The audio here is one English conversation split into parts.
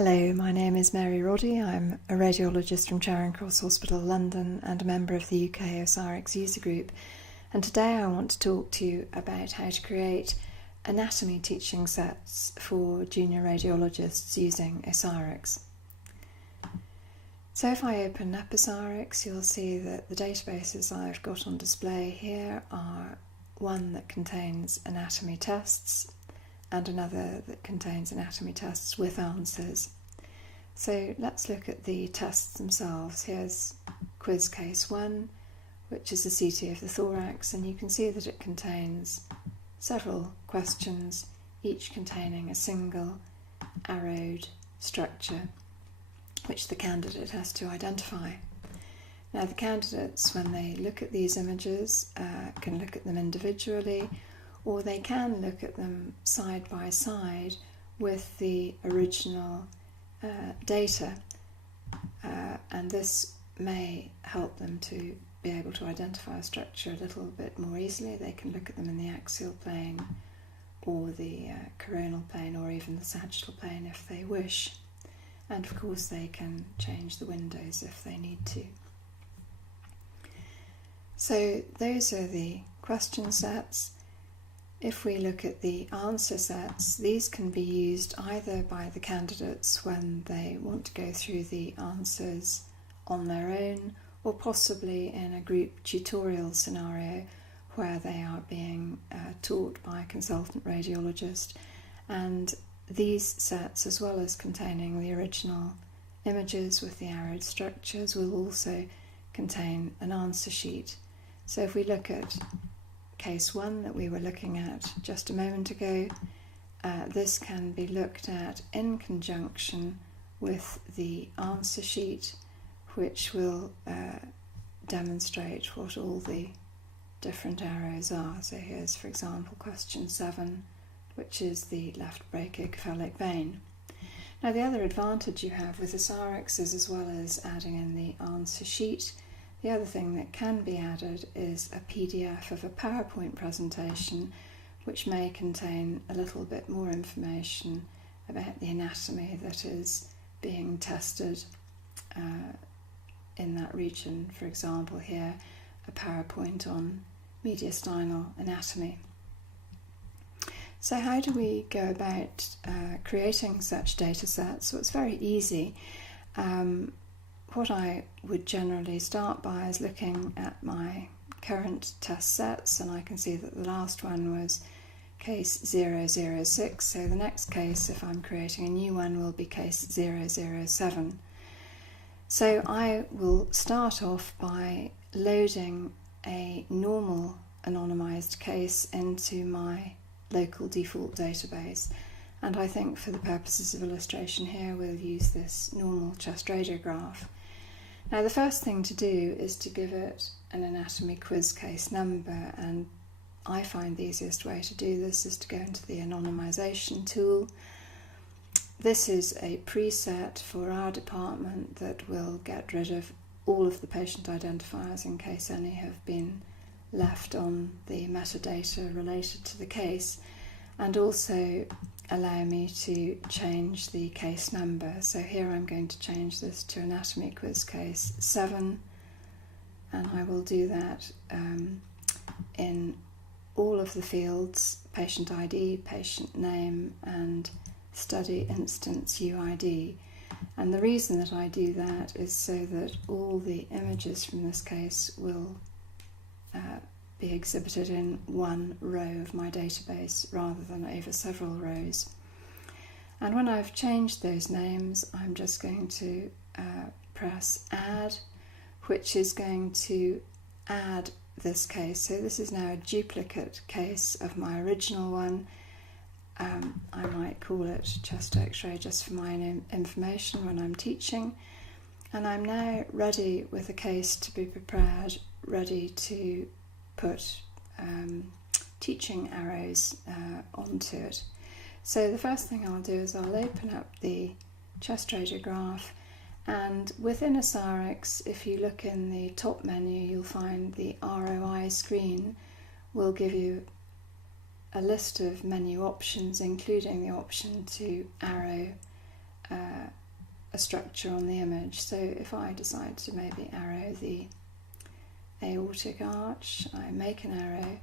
Hello, my name is Mary Roddy. I'm a radiologist from Charing Cross Hospital, London, and a member of the UK OsiriX user group. And today I want to talk to you about how to create anatomy teaching sets for junior radiologists using OsiriX. So if I open up OsiriX, you'll see that the databases I've got on display here are one that contains anatomy tests, and another that contains anatomy tests with answers. So let's look at the tests themselves. Here's quiz case 1, which is a CT of the thorax, and you can see that it contains several questions, each containing a single arrowed structure, which the candidate has to identify. Now the candidates, when they look at these images, can look at them individually, or they can look at them side by side with the original data, and this may help them to be able to identify a structure a little bit more easily. They can look at them in the axial plane or the coronal plane or even the sagittal plane if they wish, and of course they can change the windows if they need to. So those are the question sets. If we look at the answer sets, these can be used either by the candidates when they want to go through the answers on their own, or possibly in a group tutorial scenario where they are being taught by a consultant radiologist. And these sets, as well as containing the original images with the arrowed structures, will also contain an answer sheet. So if we look at case 1 that we were looking at just a moment ago, this can be looked at in conjunction with the answer sheet, which will demonstrate what all the different arrows are. So here's, for example, question 7, which is the left brachiocephalic vein. Now the other advantage you have with OsiriX is, as well as adding in the answer sheet, the other thing that can be added is a PDF of a PowerPoint presentation, which may contain a little bit more information about the anatomy that is being tested in that region. For example, here, a PowerPoint on mediastinal anatomy. So how do we go about creating such data sets? Well, it's very easy. What I would generally start by is looking at my current test sets, and I can see that the last one was case 006, so the next case, if I'm creating a new one, will be case 007. So I will start off by loading a normal anonymised case into my local default database, and I think for the purposes of illustration here we'll use this normal chest radiograph. Now the first thing to do is to give it an anatomy quiz case number, and I find the easiest way to do this is to go into the anonymisation tool. This is a preset for our department that will get rid of all of the patient identifiers in case any have been left on the metadata related to the case, and also allow me to change the case number. So here I'm going to change this to anatomy quiz case 7, and I will do that in all of the fields: patient ID, patient name, and study instance UID. And the reason that I do that is so that all the images from this case will be exhibited in one row of my database rather than over several rows. And when I've changed those names, I'm just going to press add, which is going to add this case. So this is now a duplicate case of my original one. I might call it chest x-ray just for my own information when I'm teaching. And I'm now ready with a case to be prepared, ready to put teaching arrows onto it. So the first thing I'll do is I'll open up the chest radiograph, and within OsiriX, if you look in the top menu, you'll find the ROI screen will give you a list of menu options, including the option to arrow a structure on the image. So if I decide to maybe arrow the aortic arch, I make an arrow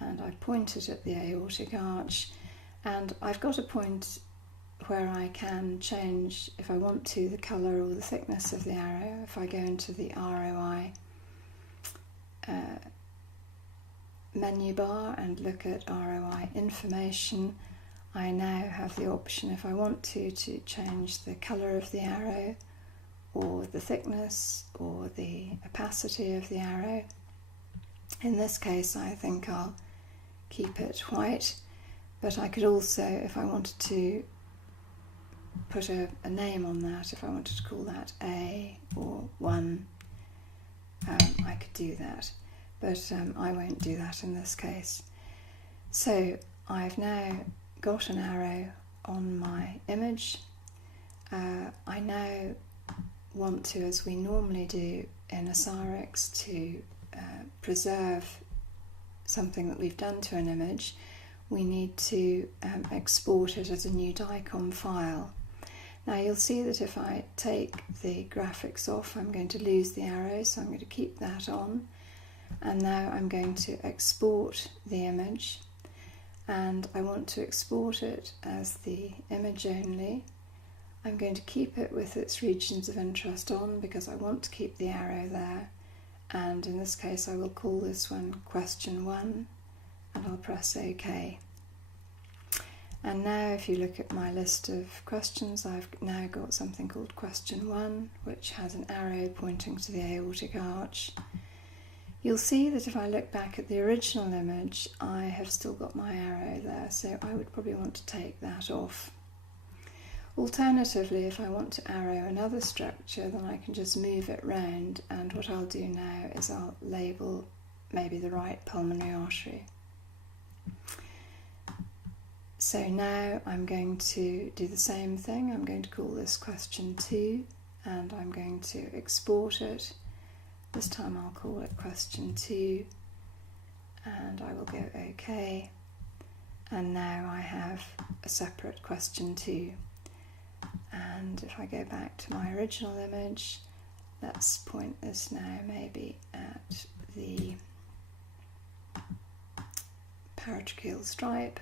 and I point it at the aortic arch, and I've got a point where I can change, if I want to, the colour or the thickness of the arrow. If I go into the ROI menu bar and look at ROI information, I now have the option, if I want to change the colour of the arrow or the thickness or the opacity of the arrow. In this case I think I'll keep it white, but I could also, if I wanted to put a name on that, if I wanted to call that A or 1, I could do that, but I won't do that in this case. So I've now got an arrow on my image. I now want to, as we normally do in OsiriX, to preserve something that we've done to an image. We need to export it as a new DICOM file. Now you'll see that if I take the graphics off, I'm going to lose the arrow, so I'm going to keep that on. And now I'm going to export the image, and I want to export it as the image only. I'm going to keep it with its regions of interest on because I want to keep the arrow there, and in this case I will call this one question 1, and I'll press OK. And now if you look at my list of questions, I've now got something called question 1, which has an arrow pointing to the aortic arch. You'll see that if I look back at the original image, I have still got my arrow there, so I would probably want to take that off. Alternatively, if I want to arrow another structure, then I can just move it round, and what I'll do now is I'll label maybe the right pulmonary artery. So now I'm going to do the same thing. I'm going to call this question 2, and I'm going to export it. This time I'll call it question 2, and I will go OK. And now I have a separate question 2. And if I go back to my original image, let's point this now maybe at the paratracheal stripe.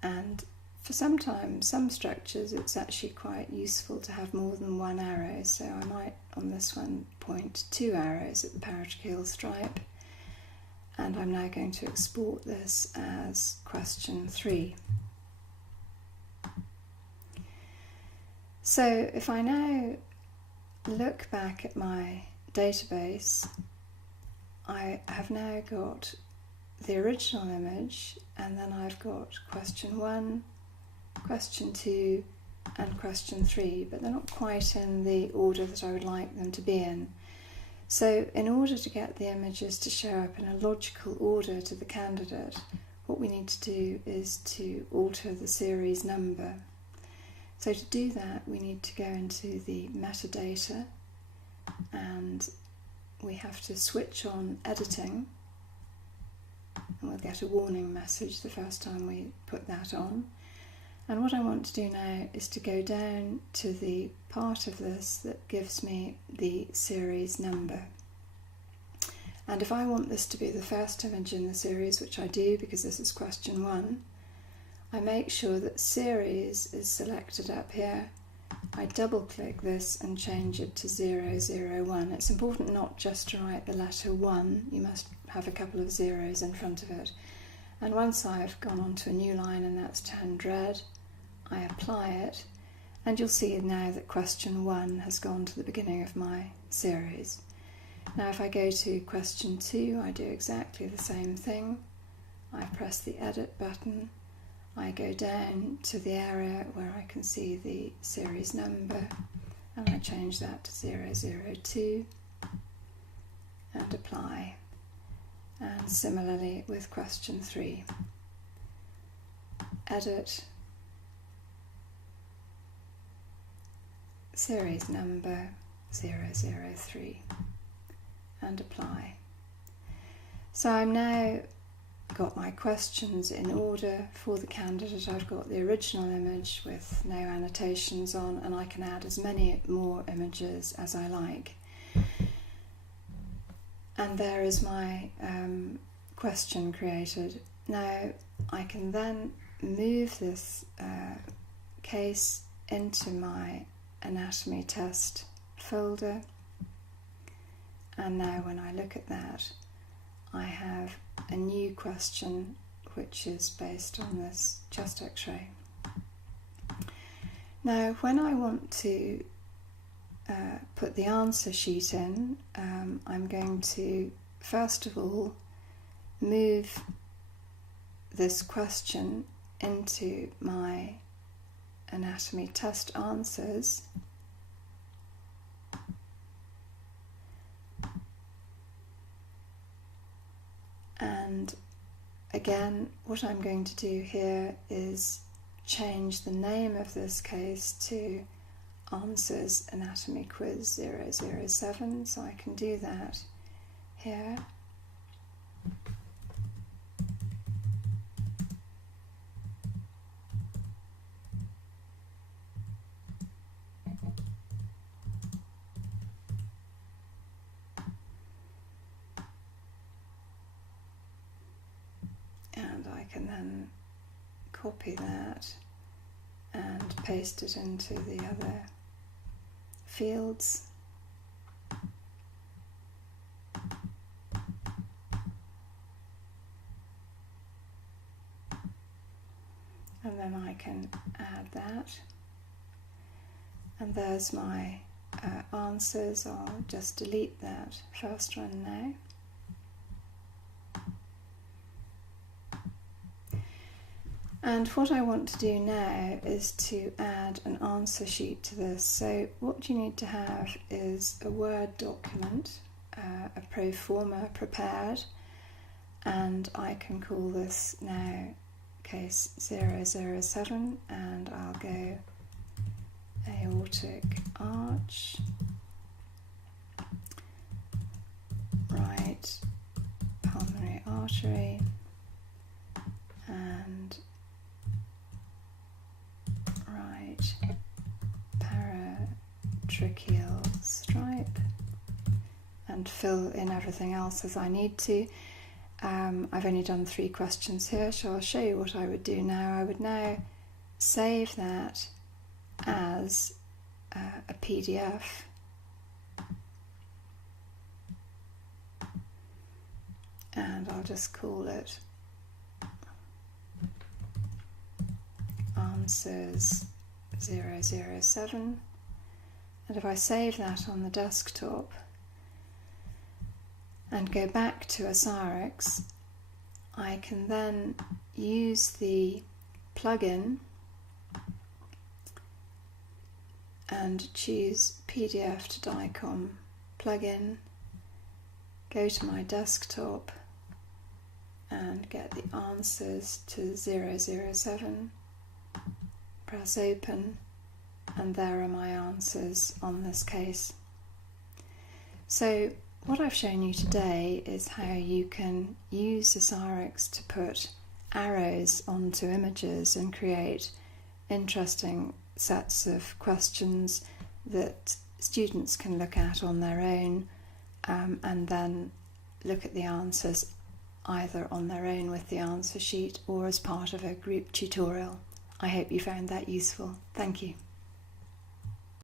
And for some structures it's actually quite useful to have more than one arrow, so I might on this one point 2 arrows at the paratracheal stripe, and I'm now going to export this as question 3. So if I now look back at my database, I have now got the original image, and then I've got question 1, question 2 and question 3, but they're not quite in the order that I would like them to be in. So in order to get the images to show up in a logical order to the candidate, what we need to do is to alter the series number. So to do that we need to go into the metadata, and we have to switch on editing, and we'll get a warning message the first time we put that on. And what I want to do now is to go down to the part of this that gives me the series number. And if I want this to be the first image in the series, which I do because this is question 1, I make sure that series is selected up here. I double click this and change it to 001. It's important not just to write the letter 1, you must have a couple of zeros in front of it. And once I've gone on to a new line and that's turned red, I apply it, and you'll see now that question 1 has gone to the beginning of my series. Now if I go to question 2, I do exactly the same thing. I press the edit button, I go down to the area where I can see the series number, and I change that to 002 and apply. And similarly with question 3. Edit, series number 003 and apply. So I'm now got my questions in order for the candidate. I've got the original image with no annotations on, and I can add as many more images as I like. And there is my question created. Now I can then move this case into my anatomy test folder, and now when I look at that, I have a new question which is based on this chest x-ray. Now when I want to put the answer sheet in, I'm going to first of all move this question into my anatomy test answers, and again what I'm going to do here is change the name of this case to Answers Anatomy Quiz 007, so I can do that here. And I can then copy that and paste it into the other fields. And then I can add that. And there's my answers. I'll just delete that first one now. And what I want to do now is to add an answer sheet to this. So what you need to have is a Word document, a pro forma prepared, and I can call this now case 007, and I'll go aortic arch, right pulmonary artery, and right paratracheal stripe, and fill in everything else as I need to. I've only done 3 questions here, so I'll show you what I would do now. I would now save that as a PDF, and I'll just call it Answers 007, and if I save that on the desktop and go back to OsiriX, I can then use the plugin and choose PDF to DICOM plugin, go to my desktop and get the answers to 007, press open, and there are my answers on this case. So what I've shown you today is how you can use OsiriX to put arrows onto images and create interesting sets of questions that students can look at on their own, and then look at the answers either on their own with the answer sheet or as part of a group tutorial. I hope you found that useful. Thank you.